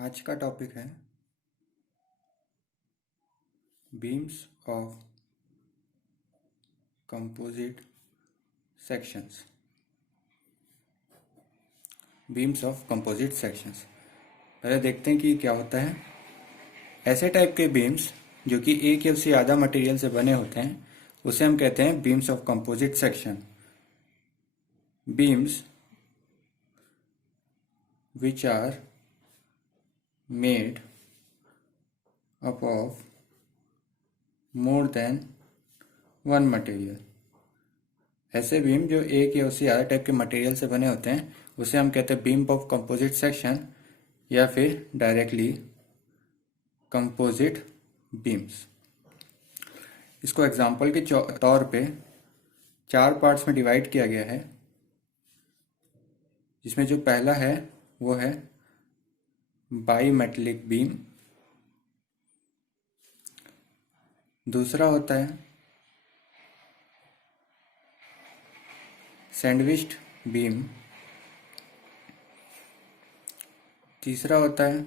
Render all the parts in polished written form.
आज का टॉपिक है beams of composite sections. Beams of composite sections पहले देखते हैं कि क्या होता है। ऐसे टाइप के बीम्स जो कि एक या उससे ज़्यादा मटेरियल से बने होते हैं उसे हम कहते हैं beams of composite section. Beams which are made up of more than one material। ऐसे बीम जो एक या उससे ज़्यादा टाइप के मटेरियल से बने होते हैं उसे हम कहते हैं बीम ऑफ कंपोजिट सेक्शन या फिर डायरेक्टली कंपोजिट बीम्स। इसको एग्जांपल के तौर पे 4 पार्ट्स में डिवाइड किया गया है, जिसमें जो पहला है वो है बाईमेटलिक बीम, दूसरा होता है सैंडविच्ड बीम, तीसरा होता है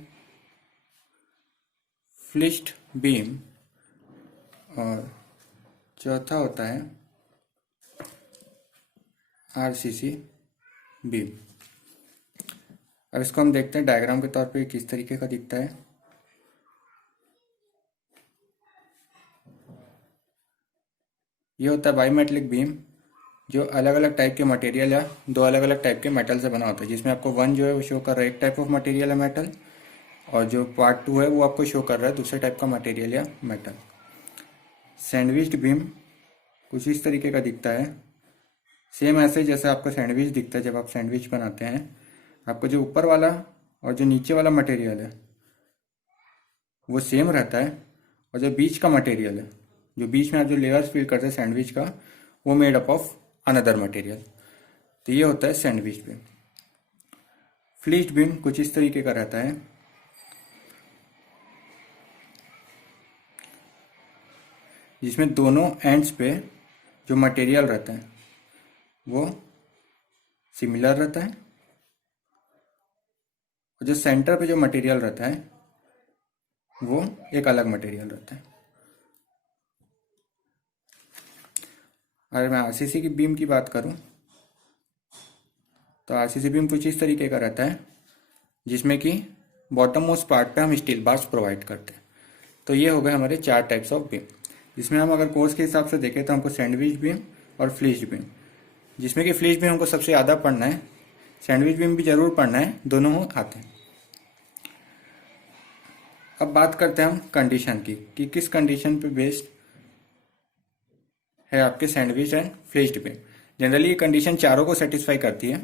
फ्लिश्ड बीम और चौथा होता है आरसीसी बीम। अब इसको हम देखते हैं डायग्राम के तौर पे किस तरीके का दिखता है। ये होता है बाईमेटलिक बीम जो अलग अलग टाइप के मटेरियल या दो अलग अलग टाइप के मेटल से बना होता है, जिसमें आपको 1 जो है वो शो कर रहा है एक टाइप ऑफ मटेरियल है मेटल, और जो पार्ट 2 है वो आपको शो कर रहा है दूसरे टाइप का मटेरियल या मेटल। सैंडविच्ड बीम कुछ इस तरीके का दिखता है, सेम ऐसे जैसे आपका सैंडविच दिखता है। जब आप सैंडविच बनाते हैं आपको जो ऊपर वाला और जो नीचे वाला मटेरियल है वो सेम रहता है, और जो बीच का मटेरियल है, जो बीच में आप जो लेयर्स फील करते हैं सैंडविच का, वो made up of another material. तो ये होता है सैंडविच बीम। फ्लिश्ड बीम कुछ इस तरीके का रहता है, जिसमें दोनों एंड्स पे जो मटेरियल रहता है वो सिमिलर रहता है, और जो सेंटर पे जो मटेरियल रहता है वो एक अलग मटेरियल रहता है। अगर मैं आरसीसी की बीम की बात करूं तो आरसीसी बीम कुछ इस तरीके का रहता है, जिसमें कि बॉटम मोस्ट पार्ट पे हम स्टील बार्स प्रोवाइड करते हैं। तो ये हो गए हमारे 4 टाइप्स ऑफ बीम, जिसमें हम अगर कोर्स के हिसाब से देखें तो हमको सैंडविच बीम और फ्लिश्ड बीम, जिसमें कि फ्लिश्ड बीम हमको सबसे ज़्यादा पढ़ना है, सैंडविच बीम भी जरूर पढ़ना है, दोनों आते हैं। अब बात करते हैं हम कंडीशन की कि किस कंडीशन पे बेस्ड है आपके सैंडविच एंड फ्लिश्ड बीम। जनरली ये कंडीशन चारों को सेटिस्फाई करती है।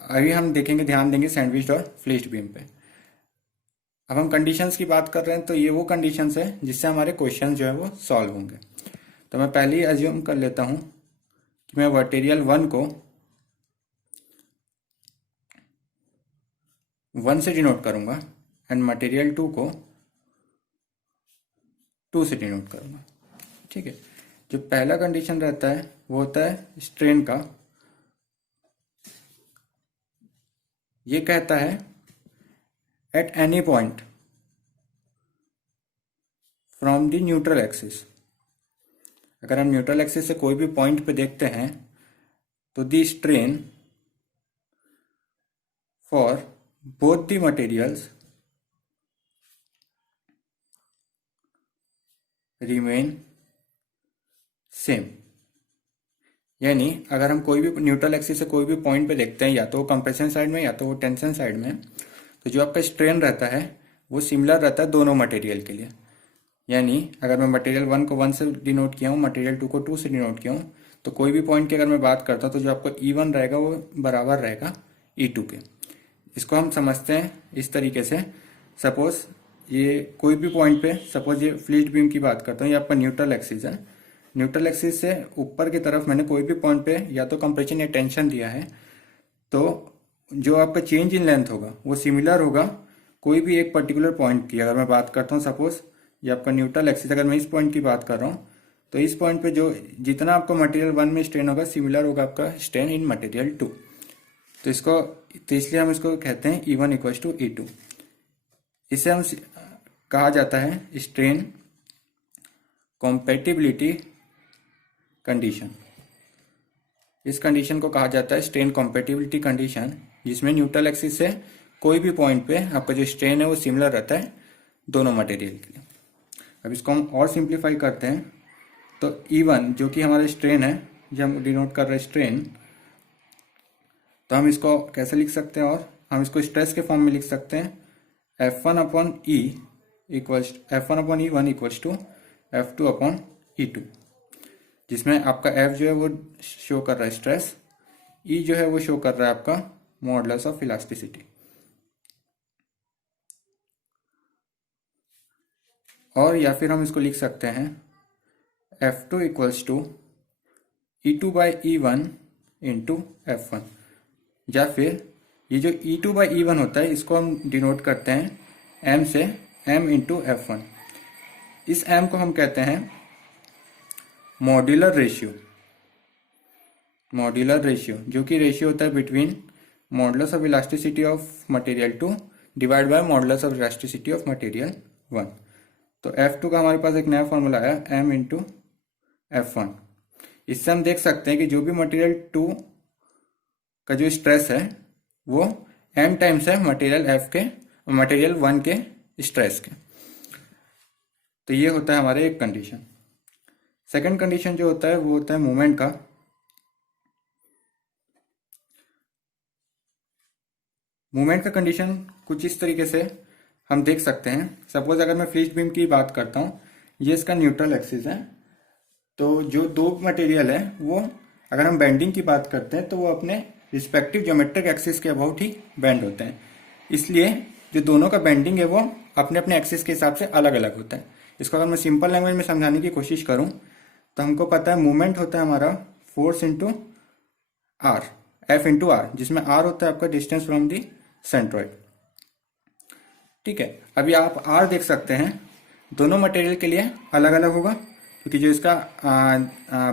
अभी हम देखेंगे, ध्यान देंगे सैंडविच और फ्लिश्ड बीम पे। अब हम कंडीशंस की बात कर रहे हैं तो ये वो कंडीशंस है जिससे हमारे क्वेश्चन जो है वो सॉल्व होंगे। तो मैं पहले ही अज्यूम कर लेता हूं कि मैं मटेरियल 1 को 1 से डिनोट करूंगा एंड मटेरियल 2 को 2 से डिनोट करूंगा। ठीक है, जो पहला कंडीशन रहता है वो होता है स्ट्रेन का। ये कहता है at any point from the neutral axis. अगर हम न्यूट्रल एक्सिस से कोई भी पॉइंट पे देखते हैं तो the strain for both the materials remain same. यानी अगर हम कोई भी न्यूट्रल एक्सिस से कोई भी पॉइंट पे देखते हैं, या तो वो कंप्रेशन साइड में या तो वो टेंशन साइड में, तो जो आपका स्ट्रेन रहता है वो सिमिलर रहता है दोनों मटेरियल के लिए। यानी अगर मैं मटेरियल 1 को 1 से डिनोट किया हूँ, मटेरियल 2 को 2 से डिनोट किया हूँ, तो कोई भी पॉइंट की अगर मैं बात करता हूँ तो जो आपको E1 रहेगा वो बराबर रहेगा E2 के। इसको हम समझते हैं इस तरीके से। सपोज ये कोई भी पॉइंट पे, सपोज ये फ्लिश्ड बीम की बात करता हूँ, ये आपका न्यूट्रल एक्सिस है। न्यूट्रल एक्सिस से ऊपर की तरफ मैंने कोई भी पॉइंट पे या तो कंप्रेशन या टेंशन दिया है, तो जो आपका चेंज इन लेंथ होगा वो सिमिलर होगा कोई भी एक पर्टिकुलर पॉइंट की। अगर मैं बात करता हूँ, सपोज ये आपका न्यूट्रल एक्सिस, अगर मैं इस पॉइंट की बात कर रहा हूँ तो इस पॉइंट पे जो जितना आपको मटेरियल 1 में स्ट्रेन होगा सिमिलर होगा आपका स्ट्रेन इन मटेरियल 2। तो इसलिए हम इसको कहते हैं E1 इक्वल्स टू E2। इसे हम कहा जाता है स्ट्रेन कॉम्पेटिबिलिटी कंडीशन। इस कंडीशन को कहा जाता है स्ट्रेन कॉम्पेटिबिलिटी कंडीशन, जिसमें न्यूट्रल एक्सिस से कोई भी पॉइंट पे आपका जो स्ट्रेन है वो सिमिलर रहता है दोनों मटेरियल के लिए। अब इसको हम और सिंप्लीफाई करते हैं तो E1 जो कि हमारा स्ट्रेन है, जो हम डिनोट कर रहे हैं स्ट्रेन, तो हम इसको कैसे लिख सकते हैं, और हम इसको स्ट्रेस के फॉर्म में लिख सकते हैं F1/E1 इक्वल्स टू F2/E2, जिसमें आपका F जो है वो शो कर रहा है स्ट्रेस, E जो है वो शो कर रहा है आपका मॉडुलस ऑफ इलास्टिसिटी। और या फिर हम इसको लिख सकते हैं F2 equals to E2/E1 into F1, या फिर ये जो E2/E1 होता है इसको हम डिनोट करते हैं M से, M इंटू F1। इस M को हम कहते हैं मॉड्यूलर रेशियो। मॉड्यूलर रेशियो जो कि रेशियो होता है between modulus of elasticity of material 2 divide by modulus of elasticity of material 1। तो F2 का हमारे पास एक नया फॉर्मूला है M इंटू F1। इससे हम देख सकते हैं कि जो भी मटेरियल 2 का जो स्ट्रेस है वो M टाइम्स है मटेरियल 1 के स्ट्रेस के। तो ये होता है हमारे एक कंडीशन। सेकंड कंडीशन जो होता है वो होता है मूवमेंट का। मूवमेंट का कंडीशन कुछ इस तरीके से हम देख सकते हैं। सपोज अगर मैं फ्लिस्ट बीम की बात करता हूँ, ये इसका न्यूट्रल एक्सिस है, तो जो दो मटेरियल है वो अगर हम बेंडिंग की बात करते हैं तो वो अपने रिस्पेक्टिव ज्योमेट्रिक एक्सिस के अबाउट ही बेंड होते हैं। इसलिए जो दोनों का बेंडिंग है वो अपने अपने एक्सिस के हिसाब से अलग अलग होता है। इसको अगर मैं सिंपल लैंग्वेज में समझाने की कोशिश करूं तो हमको पता है मूवमेंट होता है हमारा force into R, F into R, जिसमें आर होता है आपका डिस्टेंस फ्रॉम दी सेंट्रॉइड। ठीक है, अभी आप आर देख सकते हैं दोनों मटेरियल के लिए अलग अलग होगा, क्योंकि जो इसका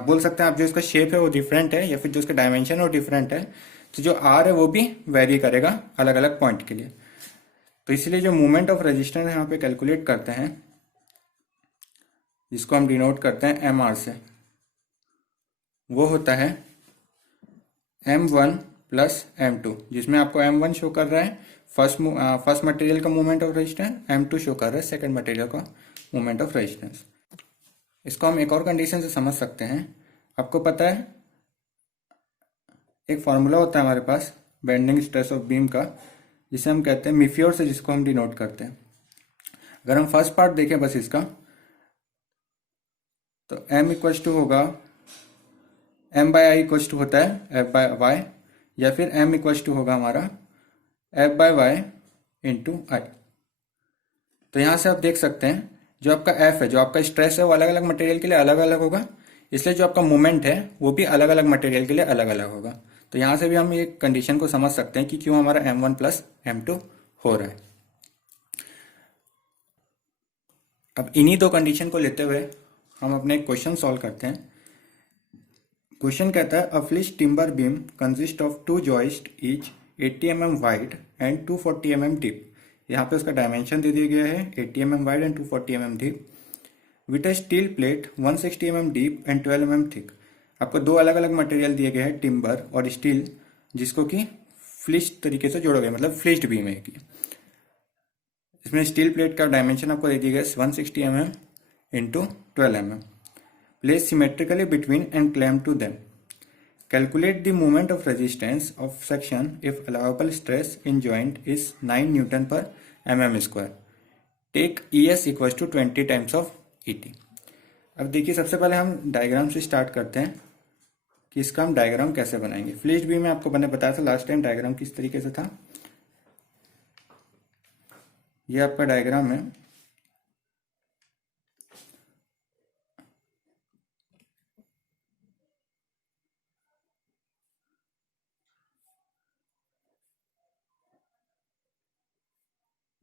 बोल सकते हैं आप जो इसका शेप है वो डिफरेंट है, या फिर जो इसका डायमेंशन है वो डिफरेंट है, तो जो आर है वो भी वेरी करेगा अलग अलग पॉइंट के लिए। तो इसलिए जो मूवमेंट ऑफ रेजिस्टेंस यहाँ पे कैलकुलेट करते हैं, जिसको हम डिनोट करते हैं MR से, वो होता है M1 प्लस M2, जिसमें आपको M1 शो कर रहा है फर्स्ट मटेरियल का movement of resistance, M2 show कर रहा है सेकंड मटेरियल का मूवमेंट ऑफ रेजिस्टेंस। इसको हम एक और कंडीशन से समझ सकते हैं। आपको पता है एक फॉर्मूला होता है हमारे पास बेंडिंग स्ट्रेस ऑफ बीम का, जिसे हम कहते हैं मिफ्योर से, जिसको हम डिनोट करते हैं। अगर हम फर्स्ट पार्ट देखें बस इसका, तो M इक्वल्स टू होगा M/I इक्वल्स टू होता है F/Y, या फिर M इक्वल्स टू होगा हमारा F/Y इंटू I। तो यहां से आप देख सकते हैं जो आपका F है, जो आपका स्ट्रेस है, वो अलग अलग मटेरियल के लिए अलग अलग होगा, इसलिए जो आपका मूवमेंट है वो भी अलग अलग मटेरियल के लिए अलग अलग होगा। तो यहां से भी हम ये कंडीशन को समझ सकते हैं कि क्यों हमारा M1 प्लस M2 हो रहा है। अब इन्हीं दो कंडीशन को लेते हुए हम अपने क्वेश्चन सॉल्व करते हैं। क्वेश्चन कहता है a flitched timber beam consist of 2 joists each 80 mm wide and 240 mm deep. यहाँ पे उसका डायमेंशन दे दिया गया है 80 mm wide and 240 mm deep, with a steel plate 160 mm deep and 12 mm thick. आपको दो अलग अलग मटेरियल दिए गए हैं, टिम्बर और स्टील, जिसको कि फ्लिस्ट तरीके से जोड़ा गया, मतलब फ्लिस्ट बीम है कि इसमें स्टील प्लेट का डायमेंशन आपको दे दिया गया 160 mm into 12 mm, placed symmetrically between and clamped to them. Calculate the moment of resistance of section if allowable stress in joint is 9 Newton per mm square. Take ES equals to 20 times of ET. अब देखिए सबसे पहले हम diagram से start करते हैं कि इसका हम डायग्राम कैसे बनाएंगे। फ्लिस्ट बीम में आपको मैंने बताया था लास्ट टाइम डायग्राम किस तरीके से था। ये आपका डायग्राम है।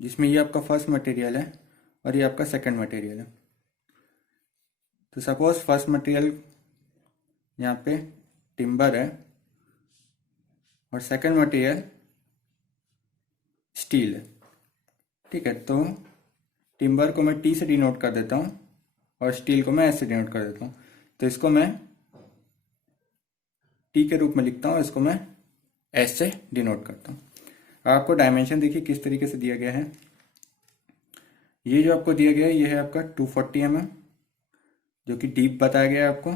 जिसमें ये आपका फर्स्ट मटेरियल है और ये आपका सेकंड मटेरियल है। तो सपोज फर्स्ट मटेरियल यहाँ पे टिम्बर है और सेकंड मटेरियल स्टील है। ठीक है, तो टिम्बर को मैं टी से डिनोट कर देता हूँ और स्टील को मैं एस से डिनोट कर देता हूँ। तो इसको मैं टी के रूप में लिखता हूँ, इसको मैं एस से डिनोट करता हूँ। आपको डायमेंशन देखिए किस तरीके से दिया गया है। ये जो आपको दिया गया है ये है आपका 240 mm, जो कि डीप बताया गया है आपको।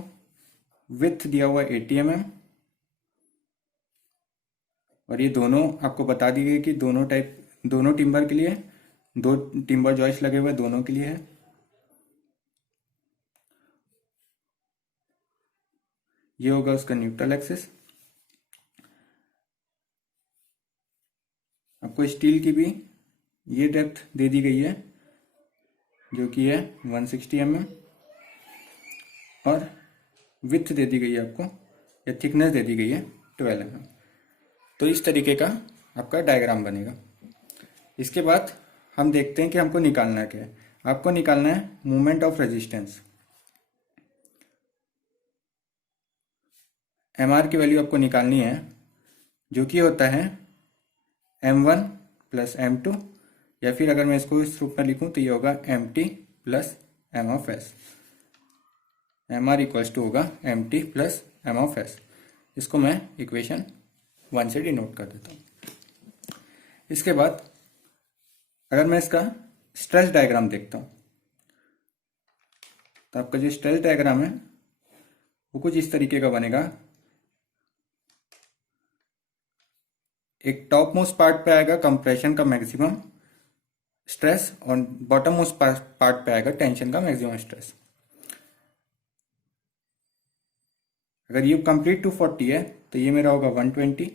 विथ दिया हुआ 80 mm, और ये दोनों आपको बता दी गई कि दोनों टिम्बर के लिए, 2 टिम्बर जॉइस्ट लगे हुए दोनों के लिए है। ये होगा उसका न्यूट्रल एक्सिस। आपको स्टील की भी ये डेप्थ दे दी गई है जो कि है 160 mm, और विथ दे दी गई है आपको, या थिकनेस दे दी गई है 12 mm। तो इस तरीके का आपका डायग्राम बनेगा। इसके बाद हम देखते हैं कि हमको निकालना क्या है। आपको निकालना है मोमेंट ऑफ रेजिस्टेंस। MR की वैल्यू आपको निकालनी है, जो कि होता है M1 प्लस M2, या फिर अगर मैं इसको इस रूप में लिखूं तो ये होगा MT plus M of S। MR equals to होगा MT plus M of S। इसको मैं इक्वेशन 1 से डिनोट कर देता हूँ। इसके बाद अगर मैं इसका स्ट्रेस डायग्राम देखता हूँ, तो आपका जो स्ट्रेस डायग्राम है वो कुछ इस तरीके का बनेगा। एक टॉप मोस्ट पार्ट पे आएगा कंप्रेशन का मैक्सिमम स्ट्रेस, और बॉटम मोस्ट पार्ट पे आएगा टेंशन का मैक्सिमम स्ट्रेस। अगर ये कंप्लीट 240 है तो ये मेरा होगा 120,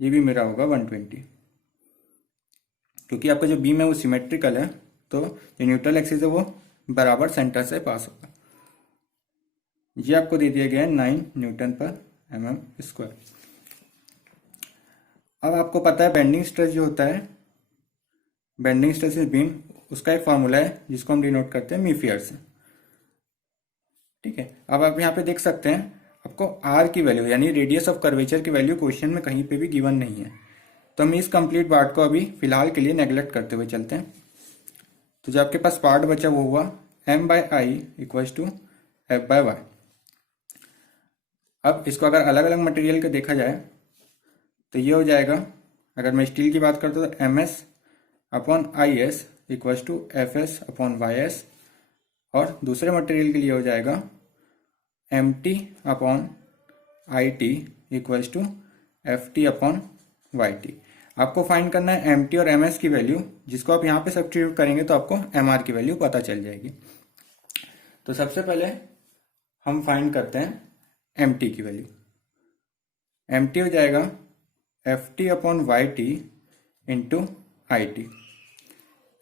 ये भी मेरा होगा 120, क्योंकि आपका जो बीम है वो सिमेट्रिकल है, तो जो न्यूट्रल एक्सिस है वो बराबर सेंटर से पास होगा। ये आपको दे दिया गया है 9 न्यूटन पर mm²। अब आपको पता है बेंडिंग स्ट्रेस जो होता है, बेंडिंग स्ट्रेस इज बीम, उसका एक फॉर्मूला है जिसको हम डिनोट करते हैं मीफियर से। ठीक है, अब आप यहाँ पे देख सकते हैं आपको आर की वैल्यू यानी रेडियस ऑफ कर्वेचर की वैल्यू क्वेश्चन में कहीं पे भी गिवन नहीं है, तो हम इस कंप्लीट पार्ट को अभी फिलहाल के लिए नेग्लेक्ट करते हुए चलते हैं। तो जो आपके पास पार्ट बचा वो हुआ m/i इक्वल्स टू f/y। अब इसको अगर अलग अलग मटेरियल का देखा जाए तो ये हो जाएगा, अगर मैं स्टील की बात करता हूँ तो ms/is इक्वल्स टू fs/ys, और दूसरे मटेरियल के लिए हो जाएगा mt/it इक्वल्स टू ft/yt। आपको फाइंड करना है mt और ms की वैल्यू, जिसको आप यहाँ पे सब्स्टिट्यूट करेंगे तो आपको mr की वैल्यू पता चल जाएगी। तो सबसे पहले हम फाइंड करते हैं mt की वैल्यू। mt हो जाएगा ft/yt इंटू it।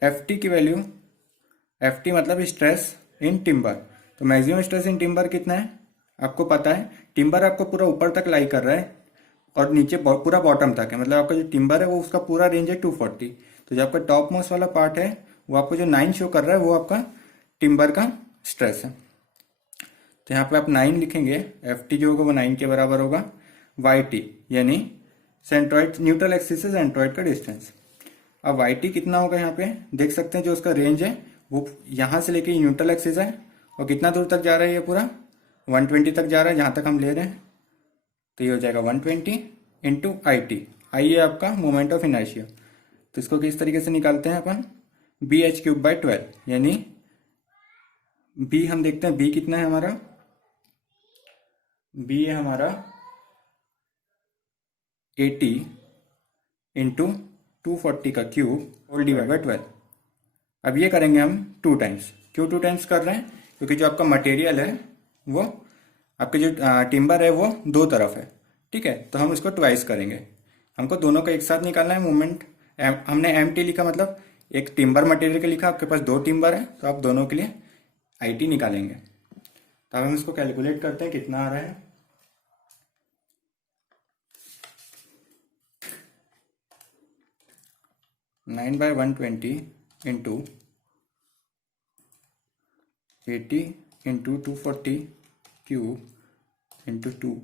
ft की वैल्यू, ft मतलब स्ट्रेस इन टिम्बर, तो मैक्सिमम स्ट्रेस इन टिम्बर कितना है आपको पता है। टिम्बर आपको पूरा ऊपर तक लाई कर रहा है और नीचे पूरा बॉटम तक है, मतलब आपका जो टिम्बर है वो उसका पूरा रेंज है 240। तो जो आपका टॉप मोस्ट वाला पार्ट है वो आपको जो 9 शो कर रहा है वो आपका टिम्बर का स्ट्रेस है। तो यहाँ पे आप 9 लिखेंगे, ft जो होगा वो 9 के बराबर होगा, yt यानी सेंट्रॉइड न्यूट्रल एक्सिस से सेंट्रॉइड का डिस्टेंस। अब yt कितना होगा यहाँ पे देख सकते हैं, जो उसका रेंज है वो यहाँ से लेके न्यूट्रल एक्सिस है, और कितना दूर तक जा रहा है ये पूरा 120 तक जा रहा है जहाँ तक हम ले रहे हैं। तो ये हो जाएगा 120 इंटू IT। आई है आपका मोमेंट ऑफ इनर्शिया, तो इसको किस तरीके से निकालते हैं अपन, bh³/12, यानी b हम देखते हैं b कितना है हमारा, b है हमारा 80 इंटू 240 का क्यूब होल डिवाइड बाय 12। अब ये करेंगे हम 2 टाइम्स। क्यों 2 टाइम्स कर रहे हैं, क्योंकि जो आपका मटेरियल है वो आपके जो टिम्बर है वो 2 तरफ है। ठीक है, तो हम इसको ट्वाइस करेंगे। हमको दोनों का एक साथ निकालना है मोमेंट। हमने MT लिखा, मतलब एक टिम्बर मटेरियल का लिखा, आपके पास 2 टिम्बर है तो आप दोनों के लिए IT निकालेंगे। तो अब हम इसको कैलकुलेट करते हैं कितना आ रहा है। Nine by 120 into 80 into 240 cube into 2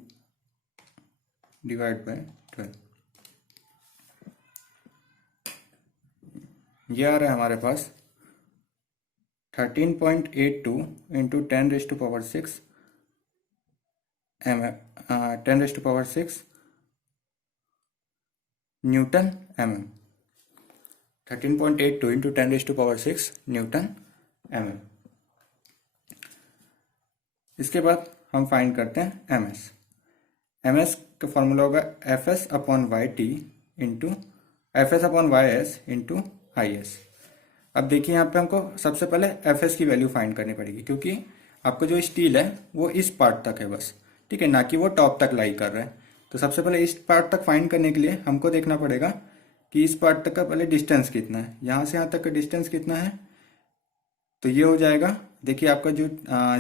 divide by 12। ये आ रहा है हमारे पास 13.82 into 10⁻6 10⁻6 Newton mm। 13.82 into 10⁻6 Newton mm। इसके बाद हम फाइंड करते हैं ms। ms का फॉर्मूला होगा fs upon Y T into fs upon Y S into I S. अब देखिए यहाँ पे हमको सबसे पहले fs की वैल्यू फाइंड करनी पड़ेगी, क्योंकि आपका जो स्टील है वो इस पार्ट तक है बस, ठीक है, ना कि वो टॉप तक लाई कर रहा है। तो सबसे पहले इस पार्ट तक फाइंड करने के लिए हमको देखना पड़ेगा कि इस पार्ट तक का पहले डिस्टेंस कितना है, यहाँ से यहाँ तक का डिस्टेंस कितना है। तो ये हो जाएगा, देखिए आपका जो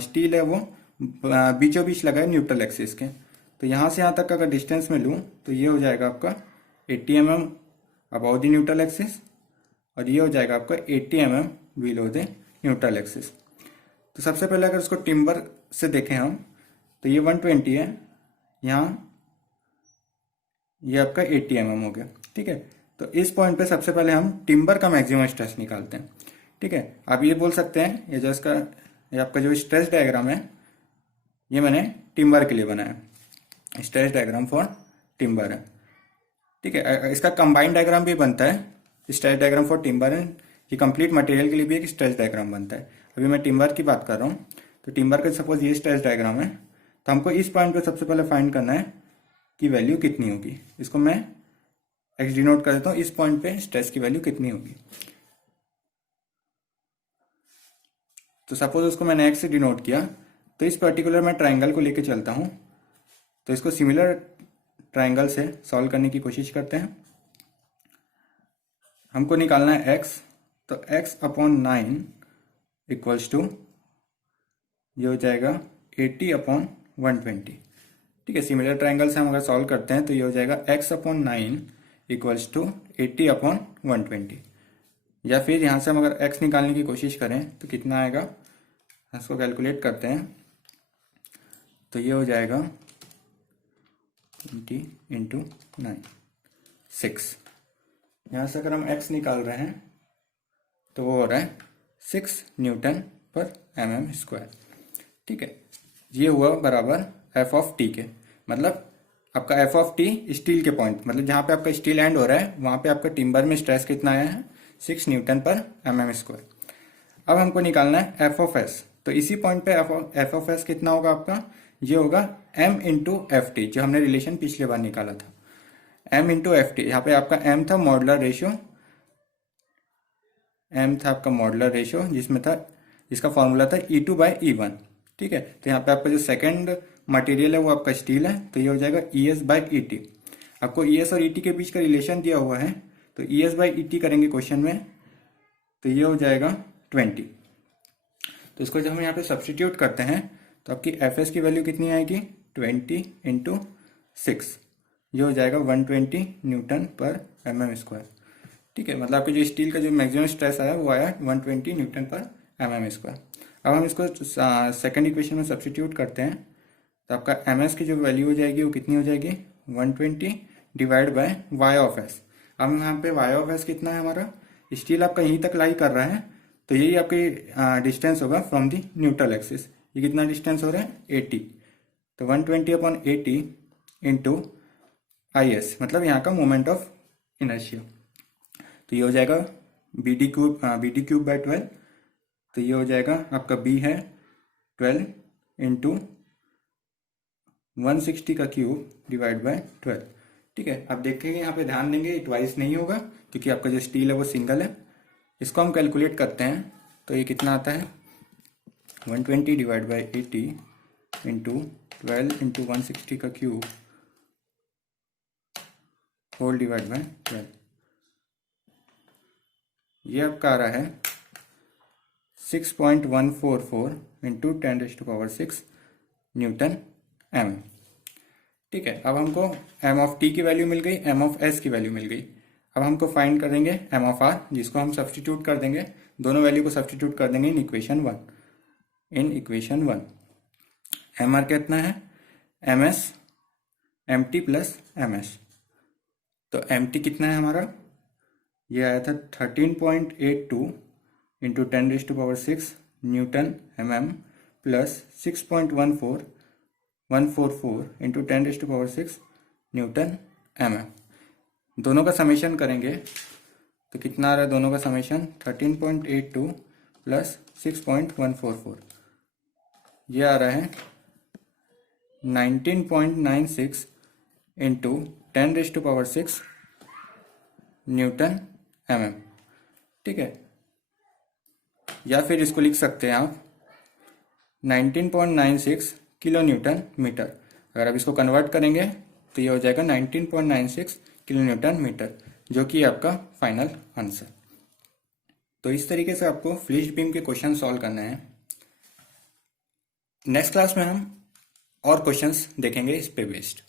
स्टील है वो बीचों बीच लगा है न्यूट्रल एक्सिस के। तो यहाँ से यहाँ तक का अगर डिस्टेंस में लूँ तो ये हो जाएगा आपका 80 mm about the neutral axis, और ये हो जाएगा आपका 80 mm below the neutral axis. तो सबसे पहले अगर उसको टिम्बर से देखें हम तो ये 120 है, यहाँ ये आपका 80 mm हो गया, ठीक है। तो इस पॉइंट पे सबसे पहले हम टिम्बर का मैक्सिमम स्ट्रेस निकालते हैं, ठीक है। आप ये बोल सकते हैं ये जो इसका ये आपका जो स्ट्रेस डायग्राम है ये मैंने टिम्बर के लिए बनाया, स्ट्रेस डायग्राम फॉर टिम्बर है, ठीक है। इसका कंबाइंड डायग्राम भी बनता है, stress diagram for timber and ये कंप्लीट मटेरियल के लिए भी एक स्ट्रेस डायग्राम बनता है। अभी मैं टिम्बर की बात कर रहा हूँ, तो टिम्बर का सपोज ये स्ट्रेस डायग्राम है, तो हमको इस पॉइंट पे सबसे पहले फाइंड करना है कि वैल्यू कितनी होगी। इसको मैं एक्स डिनोट कर देता हूँ, इस पॉइंट पे स्ट्रेस की वैल्यू कितनी होगी। तो सपोज उसको मैंने एक्स से डिनोट किया, तो इस पर्टिकुलर मैं ट्राइंगल को लेके चलता हूँ, तो इसको सिमिलर ट्राइंगल से सॉल्व करने की कोशिश करते हैं। हमको निकालना है एक्स, तो एक्स अपॉन 9 इक्वल्स टू ये हो जाएगा 80 अपॉन 120, ठीक है। सिमिलर ट्राइंगल से हम अगर सॉल्व करते हैं तो ये हो जाएगा एक्स अपॉन 9 इक्वल्स टू 80 अपॉन 120, या फिर यहाँ से हम अगर एक्स निकालने की कोशिश करें तो कितना आएगा, इसको कैलकुलेट करते हैं। तो ये हो जाएगा 20 इंटू 9 6। यहाँ से अगर हम एक्स निकाल रहे हैं तो वो हो रहा है 6 न्यूटन पर mm स्क्वायर, ठीक है। ये हुआ बराबर एफ ऑफ टी के, मतलब आपका एफ ऑफ टी स्टील के पॉइंट, मतलब जहाँ पे आपका स्टील एंड हो रहा है वहाँ पे आपका टिम्बर में स्ट्रेस कितना आया है 6 न्यूटन पर mm स्क्वायर। अब हमको निकालना है एफ ऑफ एस, तो इसी पॉइंट पे एफ ऑफ एस कितना होगा आपका, ये होगा m इंटू एफ टी, जो हमने रिलेशन पिछले बार निकाला था, m इंटू एफ टी। यहाँ पे आपका m था मॉडुलर रेशियो, m था आपका मॉडुलर रेशियो जिसमें था, इसका फॉर्मूला था E2/E1, ठीक है। तो यहाँ पे आपका जो सेकंड मटेरियल है वो आपका स्टील है, तो ये हो जाएगा ES/ET। आपको ES और ET के बीच का रिलेशन दिया हुआ है, तो ES/ET करेंगे क्वेश्चन में, तो ये हो जाएगा 20। तो इसको जब हम यहाँ पे सब्सटीट्यूट करते हैं तो आपकी एफ की वैल्यू कितनी आएगी 20 इंटू 6, ये हो जाएगा 120 न्यूटन पर mm स्क्वायर, ठीक है। मतलब आपके जो स्टील का जो मैक्सिमम स्ट्रेस आया वो आया 120 न्यूटन पर mm स्क्वायर। अब हम इसको सेकंड इक्वेशन में सब्सटीट्यूट करते हैं, तो आपका ms की जो वैल्यू हो जाएगी वो कितनी हो जाएगी 120 divide by y of s। अब यहाँ पे y ऑफ s कितना है हमारा, स्टील आपका यहीं तक लाई कर रहा है, तो यही आपकी डिस्टेंस होगा फ्रॉम दी न्यूट्रल एक्सिस। ये कितना डिस्टेंस हो रहा है 80, तो 120 अपॉन 80 इंटू आई एस, मतलब यहाँ का मोमेंट ऑफ इनर्शिया। तो ये हो जाएगा बी डी क्यूब बाय 12, तो ये हो जाएगा आपका बी है 12 इंटू 160 का क्यूब डिवाइड बाय 12, ठीक है। आप देखेंगे यहाँ पे ध्यान देंगे ट्वाइस नहीं होगा, क्योंकि आपका जो स्टील है वो सिंगल है। इसको हम कैलकुलेट करते हैं तो ये कितना आता है 120 डिवाइड बाई 80 इंटू 12 इंटू 160 का क्यूब होल डिवाइड बाई 12, ये आपका आ रहा है 6.144 इंटू 10⁻6 न्यूटन m, ठीक है। अब हमको m ऑफ t की वैल्यू मिल गई, m ऑफ s की वैल्यू मिल गई। अब हमको फाइंड करेंगे m ऑफ r, जिसको हम सब्सटीट्यूट कर देंगे, दोनों वैल्यू को सब्सटीट्यूट कर देंगे in equation 1। In equation 1 M R कितना है ms mt प्लस ms, तो mt कितना है हमारा ये आया था 13.82 into 10⁻6 Newton mm plus 6.144 into 10⁻6 Newton mm। दोनों का समेशन करेंगे तो कितना आ रहा है? दोनों का समेशन 13.82 प्लस 6.144, ये आ रहा है 19.96 इंटू 10⁻6 न्यूटन mm। ठीक है, या फिर इसको लिख सकते हैं आप 19.96 किलो न्यूटन मीटर। अगर आप इसको कन्वर्ट करेंगे तो ये हो जाएगा 19.96 किलो न्यूटन मीटर, जो कि आपका फाइनल आंसर। तो इस तरीके से आपको फ्लिज्ड बीम के क्वेश्चन सॉल्व करने हैं। नेक्स्ट क्लास में हम और क्वेश्चंस देखेंगे इस पे बेस्ड।